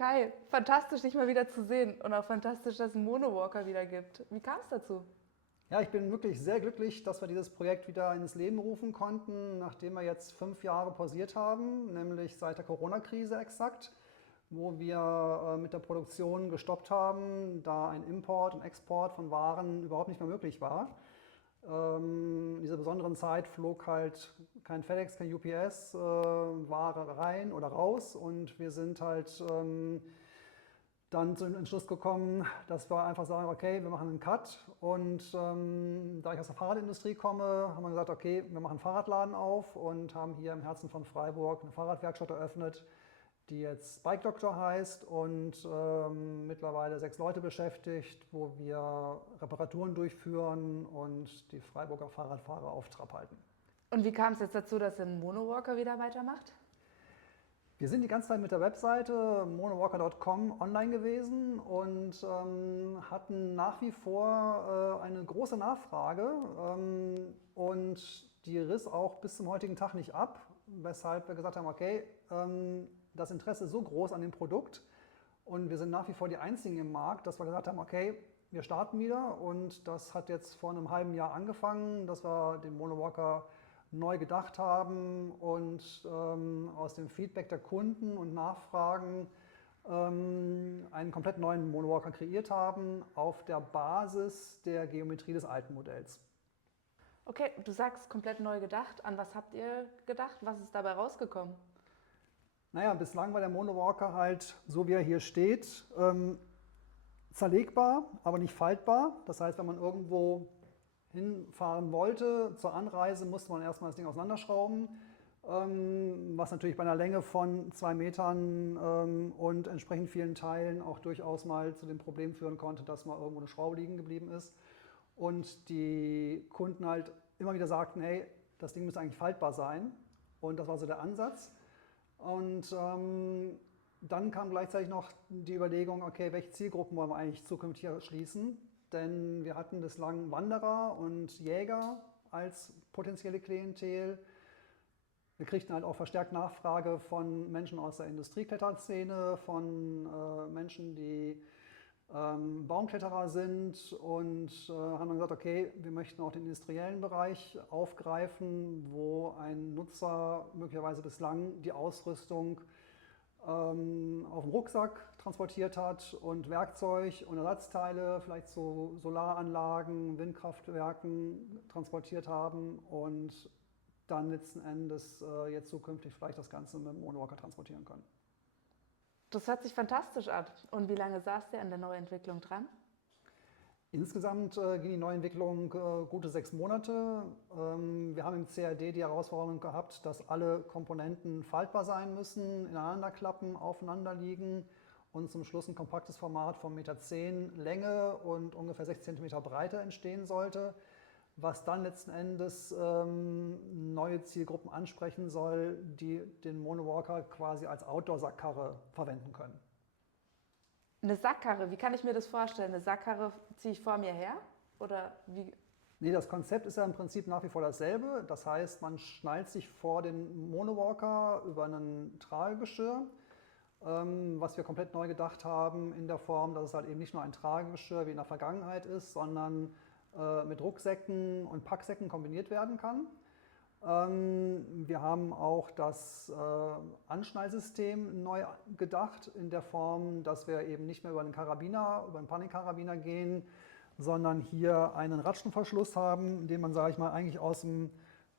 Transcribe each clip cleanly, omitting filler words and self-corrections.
Kai, fantastisch, dich mal wieder zu sehen und auch fantastisch, dass es einen Monowalker wieder gibt. Wie kam es dazu? Ja, ich bin wirklich sehr glücklich, dass wir dieses Projekt wieder ins Leben rufen konnten, nachdem wir jetzt 5 Jahre pausiert haben, nämlich seit der Corona-Krise exakt, wo wir mit der Produktion gestoppt haben, da ein Import und Export von Waren überhaupt nicht mehr möglich war. In dieser besonderen Zeit flog halt kein FedEx, kein UPS, Ware rein oder raus und wir sind halt dann zu dem Entschluss gekommen, dass wir einfach sagen, okay, wir machen einen Cut. Und da ich aus der Fahrradindustrie komme, haben wir gesagt, okay, wir machen einen Fahrradladen auf und haben hier im Herzen von Freiburg eine Fahrradwerkstatt eröffnet, die jetzt Bike Doctor heißt und mittlerweile 6 Leute beschäftigt, wo wir Reparaturen durchführen und die Freiburger Fahrradfahrer auf Trab halten. Und wie kam es jetzt dazu, dass ihr einen Monowalker wieder weitermacht? Wir sind die ganze Zeit mit der Webseite monowalker.com online gewesen und hatten nach wie vor eine große Nachfrage und die riss auch bis zum heutigen Tag nicht ab, weshalb wir gesagt haben, okay, das Interesse ist so groß an dem Produkt und wir sind nach wie vor die Einzigen im Markt, dass wir gesagt haben, okay, wir starten wieder und das hat jetzt vor einem halben Jahr angefangen, dass wir den Monowalker neu gedacht haben und aus dem Feedback der Kunden und Nachfragen einen komplett neuen Monowalker kreiert haben auf der Basis der Geometrie des alten Modells. Okay, du sagst komplett neu gedacht. An was habt ihr gedacht? Was ist dabei rausgekommen? Naja, bislang war der Monowalker halt, so wie er hier steht, zerlegbar, aber nicht faltbar. Das heißt, wenn man irgendwo hinfahren wollte, zur Anreise musste man erstmal das Ding auseinanderschrauben, was natürlich bei einer Länge von 2 Metern und entsprechend vielen Teilen auch durchaus mal zu dem Problem führen konnte, dass mal irgendwo eine Schraube liegen geblieben ist. Und die Kunden halt immer wieder sagten, hey, das Ding müsste eigentlich faltbar sein. Und das war so der Ansatz. Und dann kam gleichzeitig noch die Überlegung, okay, welche Zielgruppen wollen wir eigentlich zukünftig erschließen? Denn wir hatten bislang Wanderer und Jäger als potenzielle Klientel. Wir kriegten halt auch verstärkt Nachfrage von Menschen aus der Industriekletterszene, von Menschen, die Baumkletterer sind und haben dann gesagt, okay, wir möchten auch den industriellen Bereich aufgreifen, wo ein Nutzer möglicherweise bislang die Ausrüstung auf dem Rucksack transportiert hat und Werkzeug und Ersatzteile, vielleicht zu Solaranlagen, Windkraftwerken transportiert haben und dann letzten Endes jetzt zukünftig vielleicht das Ganze mit dem Monowalker transportieren können. Das hört sich fantastisch an. Und wie lange saßt ihr an der Neuentwicklung dran? Insgesamt ging die Neuentwicklung gute 6 Monate. Wir haben im CAD die Herausforderung gehabt, dass alle Komponenten faltbar sein müssen, ineinander klappen, aufeinander liegen und zum Schluss ein kompaktes Format von 1,10 Meter Länge und ungefähr 6 Zentimeter Breite entstehen sollte, was dann letzten Endes neue Zielgruppen ansprechen soll, die den Monowalker quasi als Outdoor-Sackkarre verwenden können. Eine Sackkarre, wie kann ich mir das vorstellen? Eine Sackkarre ziehe ich vor mir her? Oder wie? Nee, das Konzept ist ja im Prinzip nach wie vor dasselbe. Das heißt, man schnallt sich vor den Monowalker über ein Tragegeschirr, was wir komplett neu gedacht haben in der Form, dass es halt eben nicht nur ein Tragegeschirr wie in der Vergangenheit ist, sondern mit Rucksäcken und Packsäcken kombiniert werden kann. Wir haben auch das Anschnallsystem neu gedacht in der Form, dass wir eben nicht mehr über einen Karabiner, über einen Panikkarabiner gehen, sondern hier einen Ratschenverschluss haben, den man, sage ich mal, eigentlich aus dem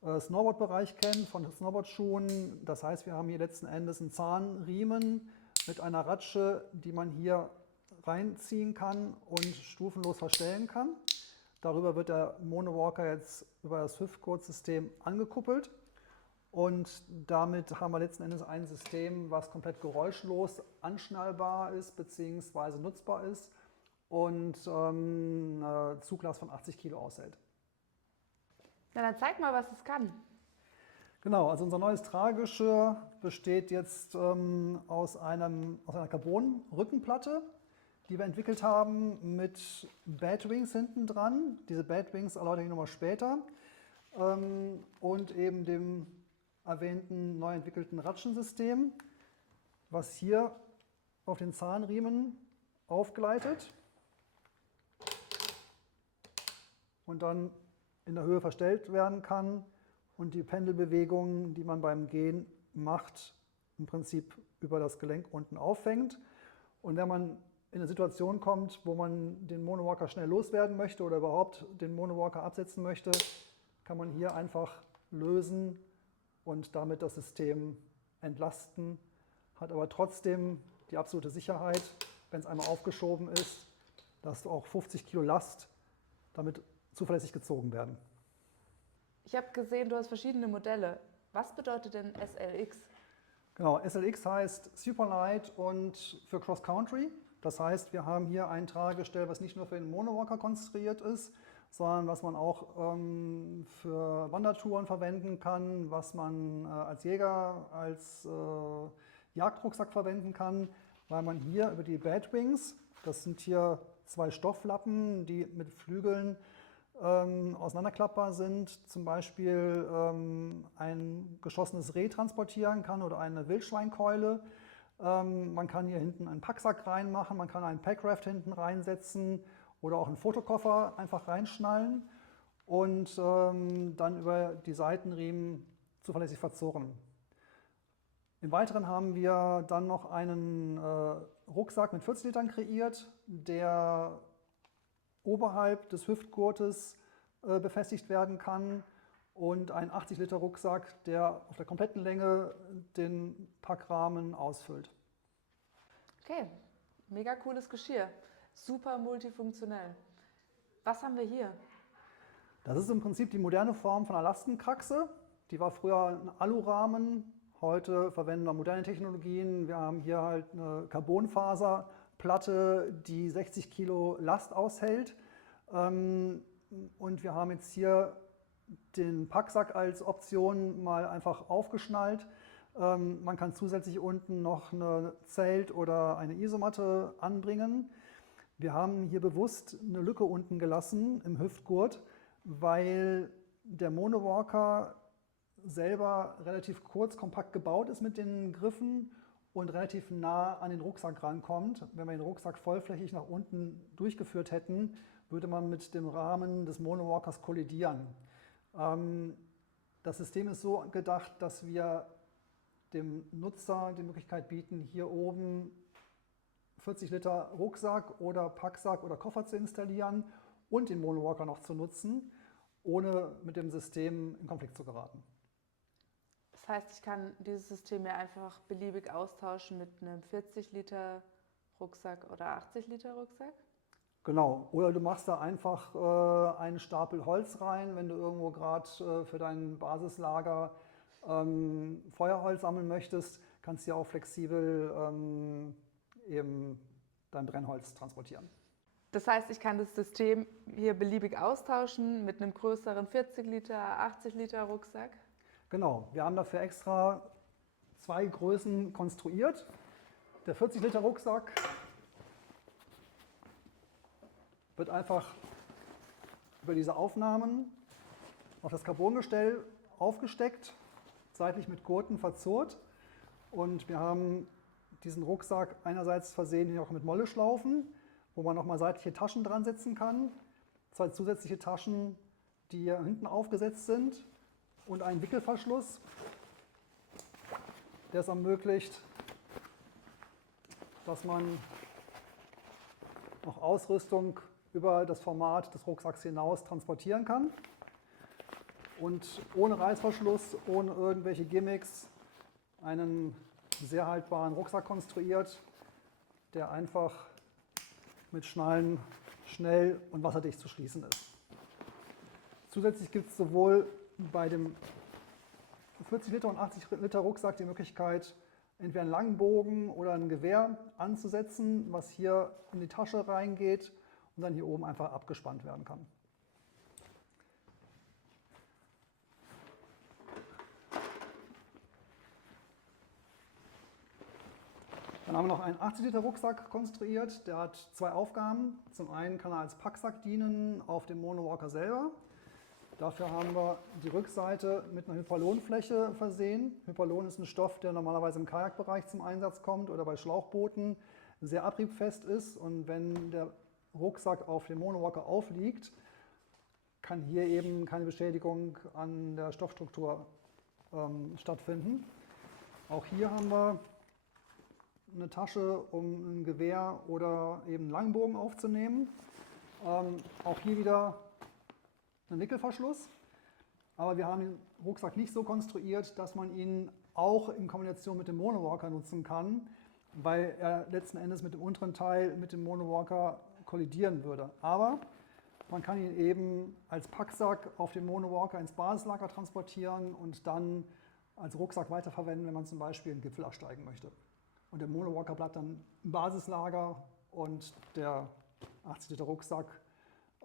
Snowboard-Bereich kennt, von Snowboardschuhen. Das heißt, wir haben hier letzten Endes einen Zahnriemen mit einer Ratsche, die man hier reinziehen kann und stufenlos verstellen kann. Darüber wird der Monowalker jetzt über das Hüftgurtsystem angekuppelt und damit haben wir letzten Endes ein System, was komplett geräuschlos anschnallbar ist bzw. nutzbar ist und eine Zuglast von 80 Kilo aushält. Na, dann zeig mal, was es kann. Genau, also unser neues Tragegeschirr besteht jetzt aus einer Carbon-Rückenplatte, die wir entwickelt haben mit Batwings hinten dran. Diese Batwings erläutere ich nochmal später. Und eben dem erwähnten neu entwickelten Ratschensystem, was hier auf den Zahnriemen aufgleitet und dann in der Höhe verstellt werden kann und die Pendelbewegungen, die man beim Gehen macht, im Prinzip über das Gelenk unten auffängt. Und wenn man in eine Situation kommt, wo man den Monowalker schnell loswerden möchte oder überhaupt den Monowalker absetzen möchte, kann man hier einfach lösen und damit das System entlasten, hat aber trotzdem die absolute Sicherheit, wenn es einmal aufgeschoben ist, dass auch 50 Kilo Last damit zuverlässig gezogen werden. Ich habe gesehen, du hast verschiedene Modelle. Was bedeutet denn SLX? Genau, SLX heißt Superlight und für Cross Country. Das heißt, wir haben hier ein Tragegestell, was nicht nur für den Monowalker konstruiert ist, sondern was man auch für Wandertouren verwenden kann, was man als Jäger, als Jagdrucksack verwenden kann, weil man hier über die Batwings, das sind hier zwei Stofflappen, die mit Flügeln auseinanderklappbar sind, zum Beispiel ein geschossenes Reh transportieren kann oder eine Wildschweinkeule. Man kann hier hinten einen Packsack reinmachen, man kann einen Packraft hinten reinsetzen oder auch einen Fotokoffer einfach reinschnallen und dann über die Seitenriemen zuverlässig verzurren. Im Weiteren haben wir dann noch einen Rucksack mit 40 Litern kreiert, der oberhalb des Hüftgurtes befestigt werden kann und ein 80 Liter Rucksack, der auf der kompletten Länge den Packrahmen ausfüllt. Okay, mega cooles Geschirr. Super multifunktionell. Was haben wir hier? Das ist im Prinzip die moderne Form von einer Lastenkraxe. Die war früher ein Alurahmen. Heute verwenden wir moderne Technologien. Wir haben hier halt eine Carbonfaserplatte, die 60 Kilo Last aushält. Und wir haben jetzt hier den Packsack als Option mal einfach aufgeschnallt. Man kann zusätzlich unten noch eine Zelt- oder eine Isomatte anbringen. Wir haben hier bewusst eine Lücke unten gelassen im Hüftgurt, weil der Monowalker selber relativ kurz, kompakt gebaut ist mit den Griffen und relativ nah an den Rucksack rankommt. Wenn wir den Rucksack vollflächig nach unten durchgeführt hätten, würde man mit dem Rahmen des Monowalkers kollidieren. Das System ist so gedacht, dass wir dem Nutzer die Möglichkeit bieten, hier oben 40 Liter Rucksack oder Packsack oder Koffer zu installieren und den Monowalker noch zu nutzen, ohne mit dem System in Konflikt zu geraten. Das heißt, ich kann dieses System ja einfach beliebig austauschen mit einem 40 Liter Rucksack oder 80 Liter Rucksack? Genau, oder du machst da einfach einen Stapel Holz rein, wenn du irgendwo gerade für dein Basislager Feuerholz sammeln möchtest, kannst du ja auch flexibel eben dein Brennholz transportieren. Das heißt, ich kann das System hier beliebig austauschen mit einem größeren 40 Liter, 80 Liter Rucksack? Genau, wir haben dafür extra zwei Größen konstruiert. Der 40 Liter Rucksack wird einfach über diese Aufnahmen auf das Carbongestell aufgesteckt, seitlich mit Gurten verzurrt. Und wir haben diesen Rucksack einerseits versehen hier auch mit Molleschlaufen, wo man nochmal seitliche Taschen dran setzen kann. Zwei zusätzliche Taschen, die hier hinten aufgesetzt sind und einen Wickelverschluss, der es ermöglicht, dass man noch Ausrüstung über das Format des Rucksacks hinaus transportieren kann. Und ohne Reißverschluss, ohne irgendwelche Gimmicks, einen sehr haltbaren Rucksack konstruiert, der einfach mit Schnallen schnell und wasserdicht zu schließen ist. Zusätzlich gibt es sowohl bei dem 40 Liter und 80 Liter Rucksack die Möglichkeit, entweder einen langen Bogen oder ein Gewehr anzusetzen, was hier in die Tasche reingeht und dann hier oben einfach abgespannt werden kann. Dann haben wir noch einen 80 Liter Rucksack konstruiert, der hat zwei Aufgaben. Zum einen kann er als Packsack dienen auf dem Monowalker selber. Dafür haben wir die Rückseite mit einer Hyperlonfläche versehen. Hyperlon ist ein Stoff, der normalerweise im Kajakbereich zum Einsatz kommt oder bei Schlauchbooten. sehr abriebfest ist und wenn der Rucksack auf dem Monowalker aufliegt, kann hier eben keine Beschädigung an der Stoffstruktur stattfinden. Auch hier haben wir eine Tasche, um ein Gewehr oder eben einen Langbogen aufzunehmen. Auch hier wieder ein Nickelverschluss. Aber wir haben den Rucksack nicht so konstruiert, dass man ihn auch in Kombination mit dem Monowalker nutzen kann, weil er letzten Endes mit dem unteren Teil mit dem Monowalker kollidieren würde. Aber man kann ihn eben als Packsack auf dem Monowalker ins Basislager transportieren und dann als Rucksack weiterverwenden, wenn man zum Beispiel einen Gipfel ersteigen möchte. Und der Monowalker bleibt dann im Basislager und der 80 Liter Rucksack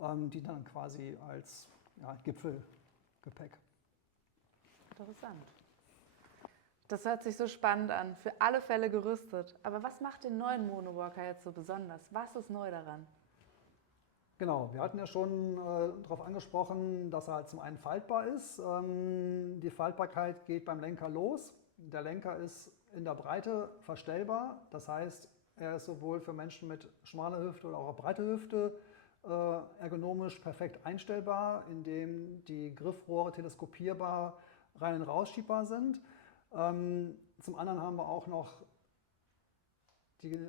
dient dann quasi als Gipfelgepäck. Interessant. Das hört sich so spannend an, für alle Fälle gerüstet. Aber was macht den neuen Monowalker jetzt so besonders? Was ist neu daran? Genau, wir hatten ja schon darauf angesprochen, dass er halt zum einen faltbar ist. Die Faltbarkeit geht beim Lenker los. Der Lenker ist in der Breite verstellbar. Das heißt, er ist sowohl für Menschen mit schmaler Hüfte oder auch breite Hüfte ergonomisch perfekt einstellbar, indem die Griffrohre teleskopierbar rein- und rausschiebbar sind. Zum anderen haben wir auch noch die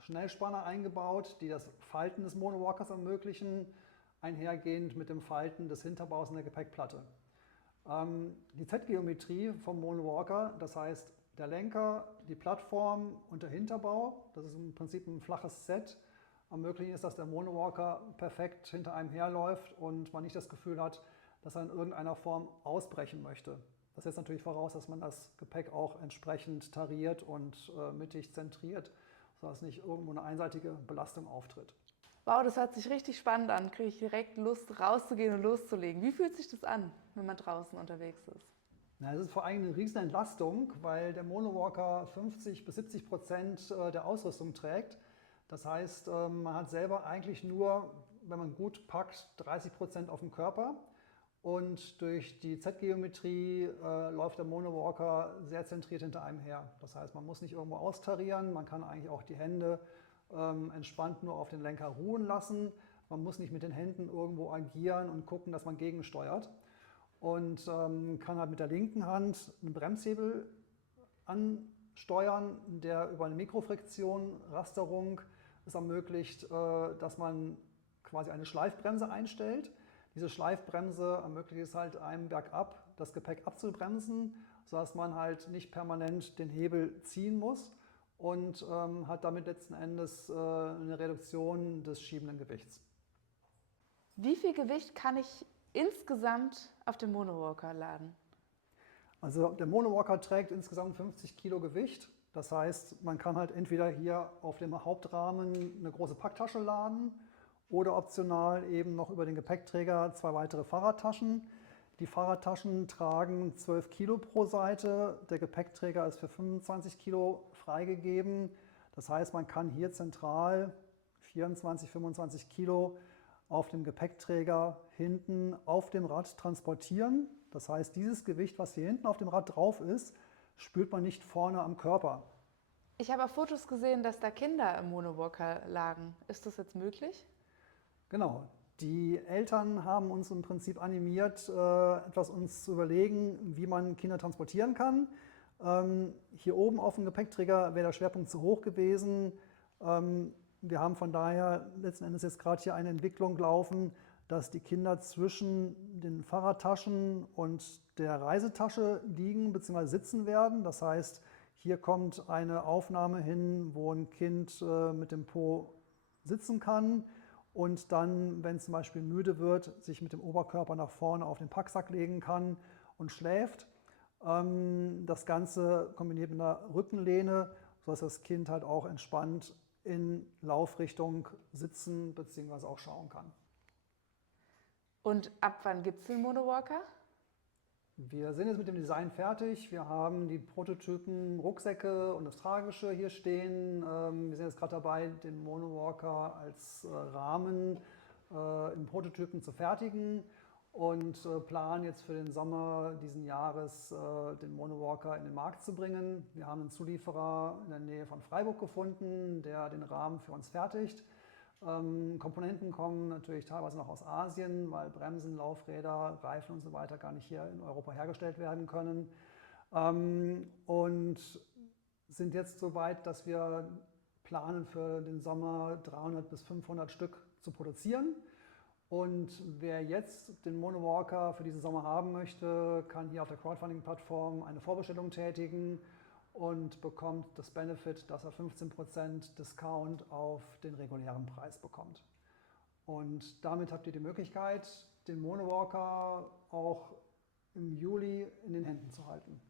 Schnellspanner eingebaut, die das Falten des Monowalkers ermöglichen, einhergehend mit dem Falten des Hinterbaus in der Gepäckplatte. Die Z-Geometrie vom Monowalker, das heißt der Lenker, die Plattform und der Hinterbau, das ist im Prinzip ein flaches Set, ermöglichen es, dass der Monowalker perfekt hinter einem herläuft und man nicht das Gefühl hat, dass er in irgendeiner Form ausbrechen möchte. Das setzt natürlich voraus, dass man das Gepäck auch entsprechend tariert und mittig zentriert, sodass nicht irgendwo eine einseitige Belastung auftritt. Wow, das hört sich richtig spannend an. Kriege ich direkt Lust, rauszugehen und loszulegen. Wie fühlt sich das an, wenn man draußen unterwegs ist? Na, das ist vor allem eine riesen Entlastung, weil der Monowalker 50-70% der Ausrüstung trägt. Das heißt, man hat selber eigentlich nur, wenn man gut packt, 30% auf dem Körper. Und durch die Z-Geometrie läuft der Monowalker sehr zentriert hinter einem her. Das heißt, man muss nicht irgendwo austarieren, man kann eigentlich auch die Hände entspannt nur auf den Lenker ruhen lassen. Man muss nicht mit den Händen irgendwo agieren und gucken, dass man gegensteuert. Und kann halt mit der linken Hand einen Bremshebel ansteuern, der über eine Mikrofriktion, Rasterung es ermöglicht, dass man quasi eine Schleifbremse einstellt. Diese Schleifbremse ermöglicht es halt einem bergab, das Gepäck abzubremsen, sodass man halt nicht permanent den Hebel ziehen muss und hat damit letzten Endes eine Reduktion des schiebenden Gewichts. Wie viel Gewicht kann ich insgesamt auf dem Monowalker laden? Also der Monowalker trägt insgesamt 50 Kilo Gewicht. Das heißt, man kann halt entweder hier auf dem Hauptrahmen eine große Packtasche laden oder optional eben noch über den Gepäckträger 2 weitere Fahrradtaschen. Die Fahrradtaschen tragen 12 Kilo pro Seite. Der Gepäckträger ist für 25 Kilo freigegeben. Das heißt, man kann hier zentral 24, 25 Kilo auf dem Gepäckträger hinten auf dem Rad transportieren. Das heißt, dieses Gewicht, was hier hinten auf dem Rad drauf ist, spürt man nicht vorne am Körper. Ich habe auf Fotos gesehen, dass da Kinder im Monowalker lagen. Ist das jetzt möglich? Genau. Die Eltern haben uns im Prinzip animiert, etwas uns zu überlegen, wie man Kinder transportieren kann. Hier oben auf dem Gepäckträger wäre der Schwerpunkt zu hoch gewesen. Wir haben von daher letzten Endes jetzt gerade hier eine Entwicklung laufen, dass die Kinder zwischen den Fahrradtaschen und der Reisetasche liegen bzw. sitzen werden. Das heißt, hier kommt eine Aufnahme hin, wo ein Kind mit dem Po sitzen kann und dann, wenn es zum Beispiel müde wird, sich mit dem Oberkörper nach vorne auf den Packsack legen kann und schläft. Das Ganze kombiniert mit einer Rückenlehne, sodass das Kind halt auch entspannt in Laufrichtung sitzen bzw. auch schauen kann. Und ab wann gibt es den Monowalker? Wir sind jetzt mit dem Design fertig. Wir haben die Prototypen Rucksäcke und das Tragische hier stehen. Wir sind jetzt gerade dabei, den Monowalker als Rahmen im Prototypen zu fertigen. und planen jetzt für den Sommer diesen Jahres den Monowalker in den Markt zu bringen. Wir haben einen Zulieferer in der Nähe von Freiburg gefunden, der den Rahmen für uns fertigt. Komponenten kommen natürlich teilweise noch aus Asien, weil Bremsen, Laufräder, Reifen und so weiter gar nicht hier in Europa hergestellt werden können. Und sind jetzt so weit, dass wir planen für den Sommer 300 bis 500 Stück zu produzieren. Und wer jetzt den Monowalker für diesen Sommer haben möchte, kann hier auf der Crowdfunding-Plattform eine Vorbestellung tätigen und bekommt das Benefit, dass er 15% Discount auf den regulären Preis bekommt. Und damit habt ihr die Möglichkeit, den Monowalker auch im Juli in den Händen zu halten.